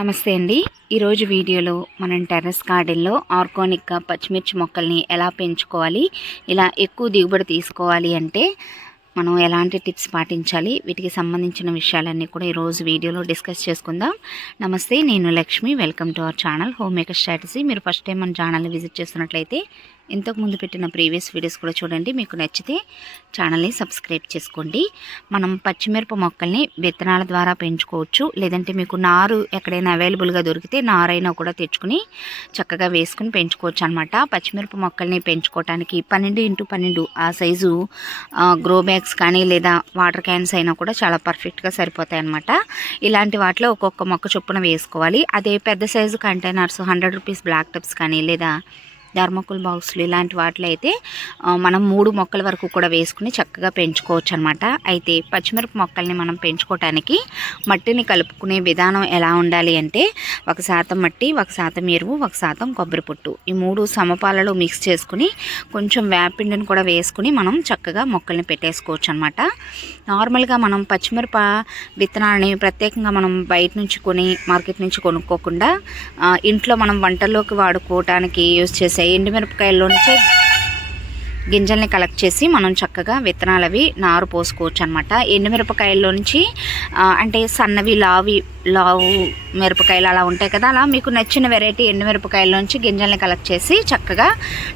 నమస్తే అండి. ఈరోజు వీడియోలో మనం టెర్రస్ గార్డెన్లో ఆర్గానిక్గా పచ్చిమిర్చి మొక్కల్ని ఎలా పెంచుకోవాలి, ఇలా ఎక్కువ దిగుబడి తీసుకోవాలి అంటే మనం ఎలాంటి టిప్స్ పాటించాలి, వీటికి సంబంధించిన విషయాలన్నీ కూడా ఈరోజు వీడియోలో డిస్కస్ చేసుకుందాం. నమస్తే, నేను Lakshmi. Welcome to our channel home maker strategy. మీరు ఫస్ట్ టైం మన ఛానల్ని విజిట్ చేస్తున్నట్లయితే ఇంతకుముందు పెట్టిన ప్రీవియస్ వీడియోస్ కూడా చూడండి. మీకు నచ్చితే ఛానల్ని సబ్స్క్రైబ్ చేసుకోండి. మనం పచ్చిమిరప మొక్కల్ని విత్తనాల ద్వారా పెంచుకోవచ్చు, లేదంటే మీకు నారు ఎక్కడైనా అవైలబుల్గా దొరికితే నారైనా కూడా తెచ్చుకుని చక్కగా వేసుకుని పెంచుకోవచ్చు అనమాట. పచ్చిమిరప మొక్కల్ని పెంచుకోవడానికి 12x12 ఆ సైజు గ్రో బ్యాగ్స్ కానీ లేదా వాటర్ క్యాన్స్ అయినా కూడా చాలా పర్ఫెక్ట్గా సరిపోతాయి అనమాట. ఇలాంటి వాటిలో ఒక్కొక్క మొక్క చొప్పున వేసుకోవాలి. అదే పెద్ద size containers 100 rupees black tubs కానీ లేదా థర్మోకోల్ బాక్సులు ఇలాంటి వాటిలో అయితే మనం 3 మొక్కల వరకు కూడా వేసుకుని చక్కగా పెంచుకోవచ్చు అనమాట. అయితే పచ్చిమిరప మొక్కల్ని మనం పెంచుకోవటానికి మట్టిని కలుపుకునే విధానం ఎలా ఉండాలి అంటే 1% మట్టి, 1% ఎరువు, 1% కొబ్బరి పొట్టు, ఈ 3 సమపాలలో మిక్స్ చేసుకుని కొంచెం వేపిండిని కూడా వేసుకుని మనం చక్కగా మొక్కల్ని పెట్టేసుకోవచ్చు అనమాట. నార్మల్గా మనం పచ్చిమిరప విత్తనాలని ప్రత్యేకంగా మనం బయట నుంచి మార్కెట్ నుంచి కొనుక్కోకుండా ఇంట్లో మనం వంటల్లోకి వాడుకోవటానికి యూజ్ చేసే ఎండుమిరపకాయల్లో నుంచే గింజల్ని కలెక్ట్ చేసి మనం చక్కగా విత్తనాలు అవి నారు పోసుకోవచ్చు అనమాట. ఎండుమిరపకాయల్లో నుంచి అంటే సన్నవి లావు మిరపకాయలు అలా ఉంటాయి కదా, అలా మీకు నచ్చిన వెరైటీ ఎండుమిరపకాయల నుంచి గింజల్ని కలెక్ట్ చేసి చక్కగా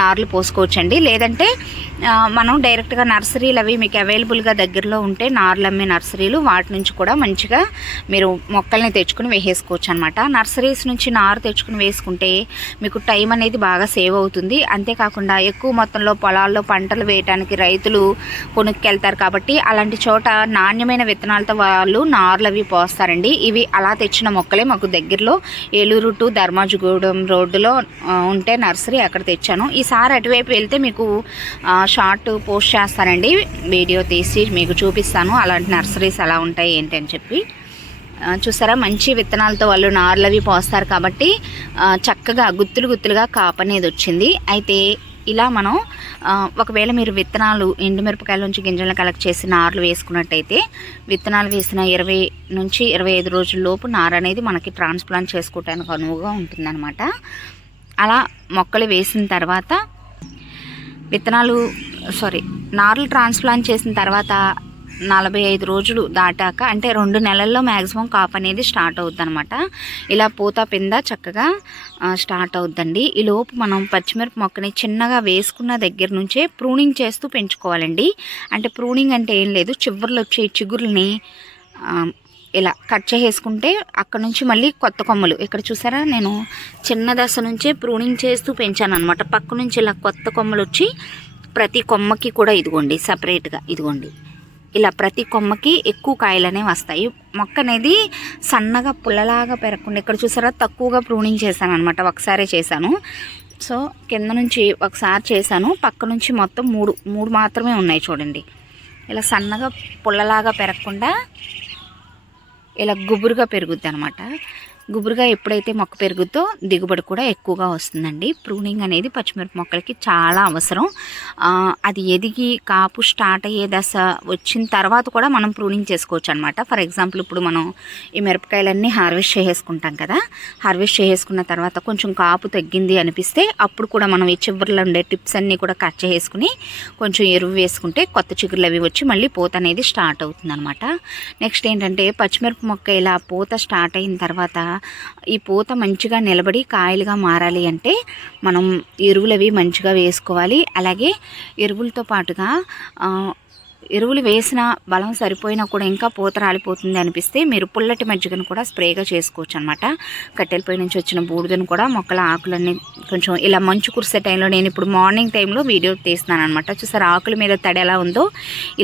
నార్లు పోసుకోవచ్చండి. లేదంటే మనం డైరెక్ట్గా నర్సరీలు అవి మీకు అవైలబుల్గా దగ్గరలో ఉంటే నార్లు అమ్మే నర్సరీలు, వాటి నుంచి కూడా మంచిగా మీరు మొక్కల్ని తెచ్చుకుని వేసేసుకోవచ్చు అనమాట. నర్సరీస్ నుంచి నారు తెచ్చుకుని వేసుకుంటే మీకు టైం అనేది బాగా సేవ్ అవుతుంది. అంతేకాకుండా ఎక్కువ మొత్తంలో పొలాల్లో పంటలు వేయడానికి రైతులు కొనుక్కెళ్తారు కాబట్టి అలాంటి చోట నాణ్యమైన విత్తనాలతో వాళ్ళు నార్లు అవి పోస్తారండి. ఇవి అలా తెచ్చిన మొక్కలే మాకు దగ్గరలో ఏలూరు టు ధర్మాజిగూడెం రోడ్డులో ఉంటే నర్సరీ, అక్కడ తెచ్చాను. ఈసారి అటువైపు వెళ్తే మీకు షార్ట్ పోస్ట్ చేస్తానండి, వీడియో తీసి మీకు చూపిస్తాను అలాంటి నర్సరీస్ ఎలా ఉంటాయి ఏంటి అని చెప్పి. చూసారా, మంచి విత్తనాలతో వాళ్ళు నార్లవి పోస్తారు కాబట్టి చక్కగా గుత్తులుగా కాపు అనేది వచ్చింది. అయితే ఇలా మనం ఒకవేళ మీరు విత్తనాలు ఎండుమిరపకాయల నుంచి గింజలను కలెక్ట్ చేసి నార్లు వేసుకున్నట్టయితే విత్తనాలు వేసిన 20 నుంచి 25 రోజుల లోపు నార అనేది మనకి ట్రాన్స్ప్లాంట్ చేసుకోవడానికి అనువుగా ఉంటుందన్నమాట. అలా మొక్కలు వేసిన తర్వాత నార్లు ట్రాన్స్ప్లాంట్ చేసిన తర్వాత 45 రోజులు దాటాక అంటే 2 నెలల్లో మ్యాక్సిమం కాపు అనేది స్టార్ట్ అవుద్ది అనమాట. ఇలా పూత పింద చక్కగా స్టార్ట్ అవుద్దండి. ఈ లోపు మనం పచ్చిమిరప మొక్కని చిన్నగా వేసుకున్న దగ్గర నుంచే ప్రూనింగ్ చేస్తూ పెంచుకోవాలండి. అంటే ప్రూనింగ్ అంటే ఏం లేదు, చివర్లు వచ్చే చిగురుల్ని ఇలా కట్ చేసుకుంటే అక్కడ నుంచి మళ్ళీ కొత్త కొమ్మలు, ఇక్కడ చూసారా నేను చిన్న దశ నుంచే ప్రూనింగ్ చేస్తూ పెంచాను అనమాట. పక్క నుంచి ఇలా కొత్త కొమ్మలు వచ్చి ప్రతి కొమ్మకి కూడా ఇదిగోండి సపరేట్గా ఇదిగోండి ఇలా ప్రతి కొమ్మకి ఎక్కువ కాయలు అనేవి వస్తాయి. మొక్క అనేది సన్నగా పుల్లలాగా పెరగకుండా, ఇక్కడ చూసారా తక్కువగా ప్రూనింగ్ చేశాను అనమాట, ఒకసారే చేశాను. సో కింద నుంచి ఒకసారి చేశాను, పక్క నుంచి మొత్తం మూడు మాత్రమే ఉన్నాయి చూడండి. ఇలా సన్నగా పుల్లలాగా పెరగకుండా ఇలా గుబురుగా పెరుగుద్ది అనమాట. గుబురుగా ఎప్పుడైతే మొక్క పెరుగుతో దిగుబడి కూడా ఎక్కువగా వస్తుందండి. ప్రూనింగ్ అనేది పచ్చిమిరప మొక్కలకి చాలా అవసరం. అది ఎదిగి కాపు స్టార్ట్ అయ్యే దశ వచ్చిన తర్వాత కూడా మనం ప్రూనింగ్ చేసుకోవచ్చు అనమాట. ఫర్ ఎగ్జాంపుల్ ఇప్పుడు మనం ఈ మిరపకాయలన్నీ హార్వెస్ట్ చేసుకుంటాం కదా, హార్వెస్ట్ చేసుకున్న తర్వాత కొంచెం కాపు తగ్గింది అనిపిస్తే అప్పుడు కూడా మనం ఈ చివర్లో ఉండే టిప్స్ అన్నీ కూడా కట్ చేసుకుని కొంచెం ఎరువు వేసుకుంటే కొత్త చిగురులు అవి వచ్చి మళ్ళీ పూత అనేది స్టార్ట్ అవుతుంది అనమాట. నెక్స్ట్ ఏంటంటే పచ్చిమిరప మొక్క ఇలా పూత స్టార్ట్ అయిన తర్వాత ఈ పూత మంచిగా నిలబడి కాయలుగా మారాలి అంటే మనం ఎరువులు అవి మంచిగా వేసుకోవాలి. అలాగే ఎరువులతో పాటుగా ఎరువులు వేసిన బలం సరిపోయినా కూడా ఇంకా పూత రాలిపోతుంది అనిపిస్తే మీరు పుల్లటి మజ్జిగను కూడా స్ప్రేగా చేసుకోవచ్చు అనమాట. కట్టెలపై నుంచి వచ్చిన బూడిదను కూడా మొక్కల ఆకులన్నీ కొంచెం ఇలా మంచు కురిసే టైంలో, నేను ఇప్పుడు మార్నింగ్ టైంలో వీడియో తీస్తున్నాను అనమాట. చూసారు ఆకుల మీద తడి ఎలా ఉందో,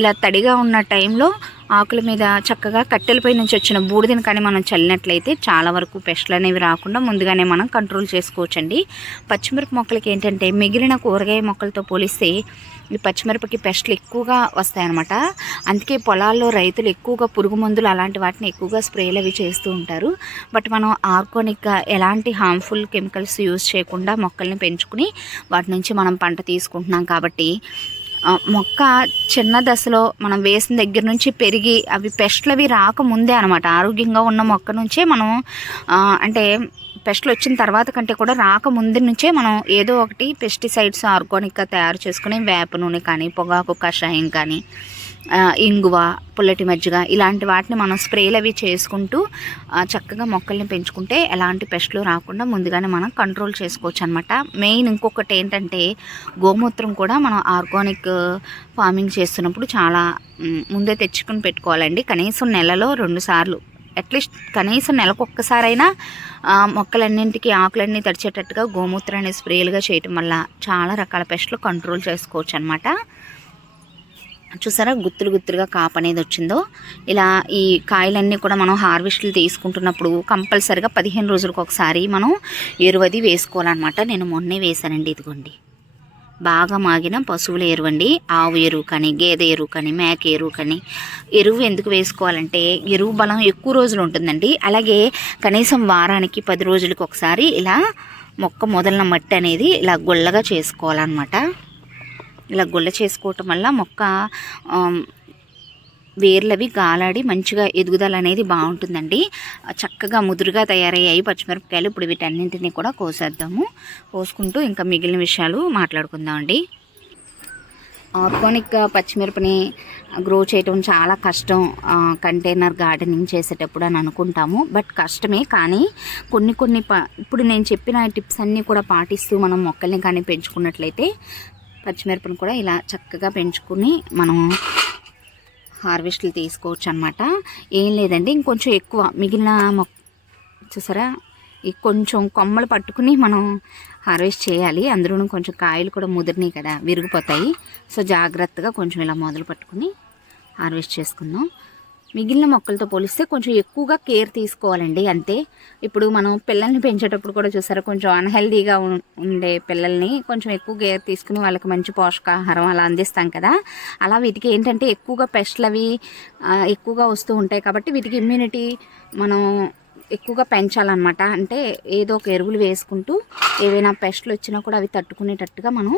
ఇలా తడిగా ఉన్న టైంలో ఆకుల మీద చక్కగా కట్టెలపై నుంచి వచ్చిన బూడిదని కానీ మనం చల్లినట్లయితే చాలా వరకు పెస్టులు అనేవి రాకుండా ముందుగానే మనం కంట్రోల్ చేసుకోవచ్చండి. పచ్చిమిరప మొక్కలకి ఏంటంటే మిగిలిన కూరగాయ మొక్కలతో పోలిస్తే ఈ పచ్చిమిరపకి పెస్టులు ఎక్కువగా వస్తాయన్నమాట. అందుకే పొలాల్లో రైతులు ఎక్కువగా పురుగు మందులు అలాంటి వాటిని ఎక్కువగా స్ప్రేలు అవి చేస్తూ ఉంటారు. బట్ మనం ఆర్గానిక్గా ఎలాంటి హార్మ్ఫుల్ కెమికల్స్ యూజ్ చేయకుండా మొక్కల్ని పెంచుకుని వాటి నుంచి మనం పంట తీసుకుంటున్నాం కాబట్టి మొక్క చిన్న దశలో మనం వేసిన దగ్గర నుంచి పెరిగి అవి పెస్ట్లు అవి రాకముందే అనమాట, ఆరోగ్యంగా ఉన్న మొక్క నుంచే మనం అంటే పెస్ట్లు వచ్చిన తర్వాత కంటే కూడా రాకముందు నుంచే మనం ఏదో ఒకటి పెస్టిసైడ్స్ ఆర్గానిక్గా తయారు చేసుకుని వేప నూనె కానీ, పొగాకు కషాయం కానీ, ఇంగువ, పుల్లటి మజ్జిగ ఇలాంటి వాటిని మనం స్ప్రేలు అవి చేసుకుంటూ చక్కగా మొక్కల్ని పెంచుకుంటే ఎలాంటి పెస్ట్లు రాకుండా ముందుగానే మనం కంట్రోల్ చేసుకోవచ్చు అనమాట. మెయిన్ ఇంకొకటి ఏంటంటే గోమూత్రం కూడా మనం ఆర్గానిక్ ఫార్మింగ్ చేస్తున్నప్పుడు చాలా ముందే తెచ్చుకుని పెట్టుకోవాలండి. కనీసం నెలలో 2 సార్లు, అట్లీస్ట్ కనీసం నెలకు ఒక్కసారైనా మొక్కలన్నింటికి ఆకులన్నీ తడిచేటట్టుగా గోమూత్రాన్ని స్ప్రేలుగా చేయటం వల్ల చాలా రకాల పెస్ట్లు కంట్రోల్ చేసుకోవచ్చు అనమాట. చూసారా గుత్తులు గుత్తులుగా కాపు అనేది వచ్చిందో. ఇలా ఈ కాయలన్నీ కూడా మనం హార్వెస్ట్లు తీసుకుంటున్నప్పుడు కంపల్సరిగా 15 రోజులకు ఒకసారి మనం ఎరువది వేసుకోవాలన్నమాట. నేను మొన్నే వేశానండి, ఇదిగోండి బాగా మాగిన పశువుల ఎరువు అండి. ఆవు ఎరువు కానీ, గేదె ఎరువు కానీ, మేక ఎరువు కానీ. ఎరువు ఎందుకు వేసుకోవాలంటే ఎరువు బలం ఎక్కువ రోజులు ఉంటుందండి. అలాగే కనీసం వారానికి 10 రోజులకు ఒకసారి ఇలా మొక్క మొదలన మట్టి అనేది ఇలా గుల్లగా చేసుకోవాలన్నమాట. ఇలా గుల్ల చేసుకోవటం వల్ల మొక్క వేర్లవి గాలాడి మంచిగా ఎదుగుదల అనేది బాగుంటుందండి. చక్కగా ముదురుగా తయారయ్యాయి పచ్చిమిరపకాయలు. ఇప్పుడు వీటన్నింటినీ కూడా కోసేద్దాము. కోసుకుంటూ ఇంకా మిగిలిన విషయాలు మాట్లాడుకుందామండి. ఆర్గానిక్ పచ్చిమిరపని గ్రో చేయటం చాలా కష్టం కంటైనర్ గార్డెనింగ్ చేసేటప్పుడు అని అనుకుంటాము. బట్ కష్టమే, కానీ కొన్ని ఇప్పుడు నేను చెప్పిన టిప్స్ అన్నీ కూడా పాటిస్తూ మనం మొక్కల్ని కానీ పెంచుకున్నట్లయితే పచ్చిమిరపను కూడా ఇలా చక్కగా పెంచుకుని మనం హార్వెస్ట్లు తీసుకోవచ్చు అనమాట. ఏం లేదండి, ఇంకొంచెం ఎక్కువ మిగిలిన చూసారా కొంచెం కొమ్మలు పట్టుకుని మనం హార్వెస్ట్ చేయాలి. అందులోనూ కొంచెం కాయలు కూడా ముదిరినాయి కదా, విరిగిపోతాయి. సో జాగ్రత్తగా కొంచెం ఇలా మొదలు పట్టుకుని హార్వెస్ట్ చేసుకుందాం. మిగిలిన మొక్కలతో పోలిస్తే కొంచెం ఎక్కువగా కేర్ తీసుకోవాలండి, అంతే. ఇప్పుడు మనం పిల్లల్ని పెంచేటప్పుడు కూడా చూసారా, కొంచెం అన్హెల్దీగా ఉండే పిల్లల్ని కొంచెం ఎక్కువ కేర్ తీసుకుని వాళ్ళకి మంచి పోషకాహారం అలా అందిస్తాం కదా. అలా వీటికి ఏంటంటే ఎక్కువగా పెస్ట్లు అవి ఎక్కువగా వస్తూ ఉంటాయి కాబట్టి వీటికి ఇమ్యూనిటీ మనం ఎక్కువగా పెంచాలన్నమాట. అంటే ఏదో ఒక ఎరువులు వేసుకుంటూ ఏవైనా పెస్ట్లు వచ్చినా కూడా అవి తట్టుకునేటట్టుగా మనం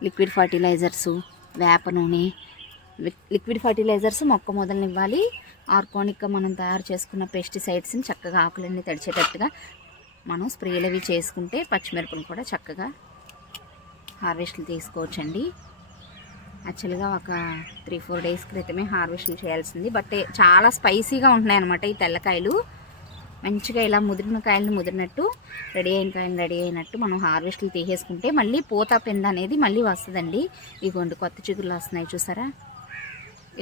లిక్విడ్ ఫర్టిలైజర్సు, వేప నూనె, లిక్విడ్ ఫర్టిలైజర్స్ మొక్క మొదలనివ్వాలి. ఆర్గానిక్గా మనం తయారు చేసుకున్న పెస్టిసైడ్స్ని చక్కగా ఆకులన్నీ తడిచేటట్టుగా మనం స్ప్రేలు అవి చేసుకుంటే పచ్చిమిరపలు కూడా చక్కగా హార్వెస్ట్లు తీసుకోవచ్చండి. యాక్చువల్గా ఒక 3-4 డేస్ క్రితమే హార్వెస్ట్లు చేయాల్సింది, బట్ చాలా స్పైసీగా ఉంటున్నాయి అన్నమాట ఈ తెల్లకాయలు. మంచిగా ఇలా ముదిరిన కాయలను ముదిరినట్టు, రెడీ అయిన కాయలు రెడీ అయినట్టు మనం హార్వెస్ట్లు తీసేసుకుంటే మళ్ళీ పూత పింద అనేది మళ్ళీ వస్తుందండి. ఇగోండి కొత్త చిగురులు వస్తున్నాయి చూసారా.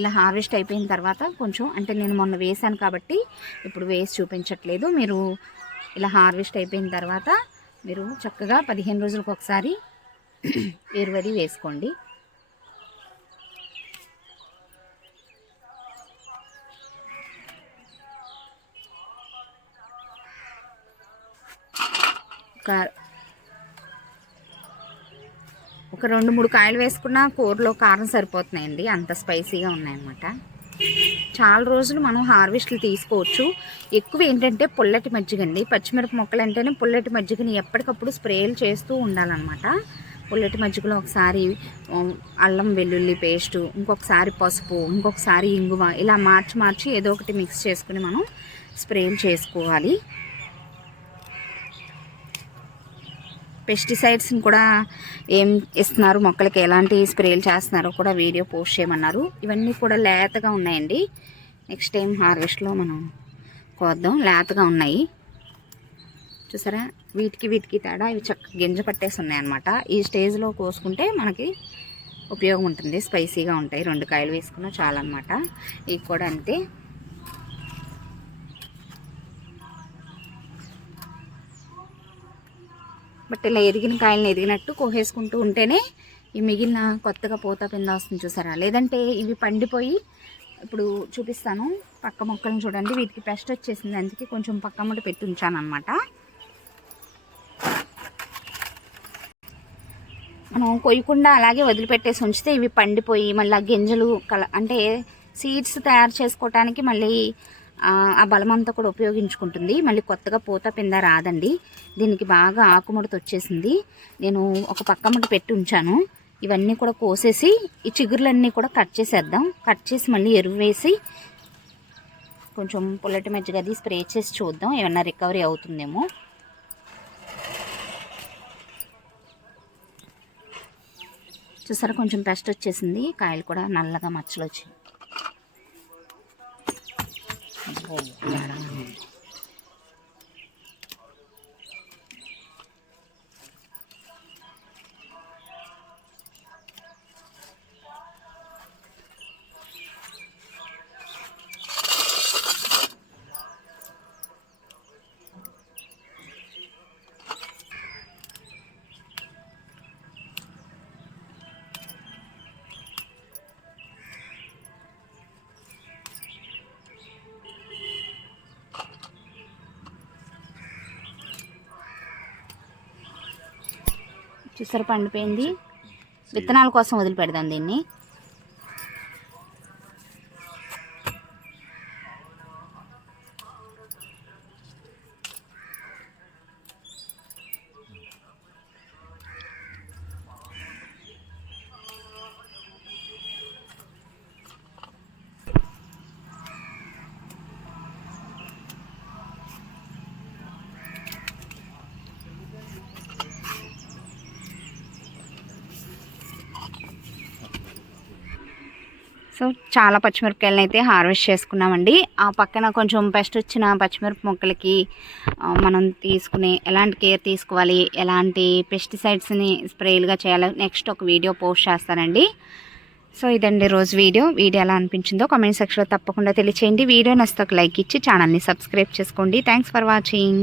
ఇలా హార్వెస్ట్ అయిపోయిన తర్వాత కొంచెం, అంటే నేను మొన్న వేసాను కాబట్టి ఇప్పుడు వేసి చూపించట్లేదు. మీరు ఇలా హార్వెస్ట్ అయిపోయిన తర్వాత మీరు చక్కగా 15 రోజులకు ఒకసారి ఎరువది వేసుకోండి. ఒక 2-3 కాయలు వేసుకున్న కూరలో కారం సరిపోతున్నాయండి, అంత స్పైసీగా ఉన్నాయన్నమాట. చాలా రోజులు మనం హార్వెస్ట్లు తీసుకోవచ్చు. ఎక్కువ ఏంటంటే పుల్లటి మజ్జిగ అండి. పచ్చిమిరప మొక్కలు అంటేనే పుల్లటి మజ్జిగని ఎప్పటికప్పుడు స్ప్రేలు చేస్తూ ఉండాలన్నమాట. పుల్లటి మజ్జిగలో ఒకసారి అల్లం వెల్లుల్లి పేస్టు, ఇంకొకసారి పసుపు, ఇంకొకసారి ఇంగువ, ఇలా మార్చి ఏదో ఒకటి మిక్స్ చేసుకుని మనం స్ప్రేలు చేసుకోవాలి. పెస్టిసైడ్స్ని కూడా ఏం ఇస్తున్నారు, మొక్కలకి ఎలాంటి స్ప్రేలు చేస్తున్నారో కూడా వీడియో పోస్ట్ చేయమన్నారు. ఇవన్నీ కూడా లేతగా ఉన్నాయండి. నెక్స్ట్ టైం హార్వెస్ట్లో మనం కోద్దాం. లేతగా ఉన్నాయి చూసారా. వీటికి తేడా ఇవి చక్కగా గింజ పట్టేసి ఉన్నాయి అన్నమాట. ఈ స్టేజ్లో కోసుకుంటే మనకి ఉపయోగం ఉంటుంది, స్పైసీగా ఉంటాయి. 2 కాయలు వేసుకున్నా చాలన్నమాట. ఇవి కూడా అంతే. బట్ ఇలా ఎదిగిన కాయలను ఎదిగినట్టు కోసేసుకుంటూ ఉంటేనే ఈ మిగిలిన కొత్తగా పూత పింద వస్తుంది చూసారా. లేదంటే ఇవి పండిపోయి, ఇప్పుడు చూపిస్తాను పక్క మొక్కలను చూడండి, వీటికి పెస్ట్ వచ్చేసింది, అందుకే కొంచెం పక్క ముట్ట పెట్టి ఉంచాను అనమాట. మనం కొయ్యకుండా అలాగే వదిలిపెట్టేసి ఉంచితే ఇవి పండిపోయి మళ్ళీ గింజలు అంటే సీడ్స్ తయారు చేసుకోవటానికి మళ్ళీ ఆ బలమంతా కూడా ఉపయోగించుకుంటుంది. మళ్ళీ కొత్తగా పూత పింద రాదండి. దీనికి బాగా ఆకుముడత వచ్చేసింది. నేను ఒక పక్క ముట్ట పెట్టి ఉంచాను. ఇవన్నీ కూడా కోసేసి ఈ చిగుర్లన్నీ కూడా కట్ చేసేద్దాం. కట్ చేసి మళ్ళీ ఎరువు వేసి కొంచెం పుల్లటి మజ్జిగ అది స్ప్రే చేసి చూద్దాం ఏమన్నా రికవరీ అవుతుందేమో. చూసారా కొంచెం పెస్ట్ వచ్చేసింది, కాయలు కూడా నల్లగా మచ్చలు వచ్చాయి. చూసారా పండిపోయింది. విత్తనాల కోసం వదిలిపెడదాం దీన్ని. సో చాలా పచ్చిమిరపకాయలను అయితే హార్వెస్ట్ చేసుకున్నామండి. ఆ పక్కన కొంచెం పెస్ట్ వచ్చిన పచ్చిమిరప మొక్కలకి మనం తీసుకునే ఎలాంటి కేర్ తీసుకోవాలి, ఎలాంటి పెస్టిసైడ్స్ని స్ప్రేలుగా చేయాలి నెక్స్ట్ ఒక వీడియో పోస్ట్ చేస్తానండి. సో ఇదండి రోజు వీడియో ఎలా అనిపించిందో కామెంట్ సెక్షన్లో తప్పకుండా తెలియచేయండి. వీడియో నచ్చితే ఒక లైక్ ఇచ్చి ఛానల్ని సబ్స్క్రైబ్ చేసుకోండి. Thanks for watching.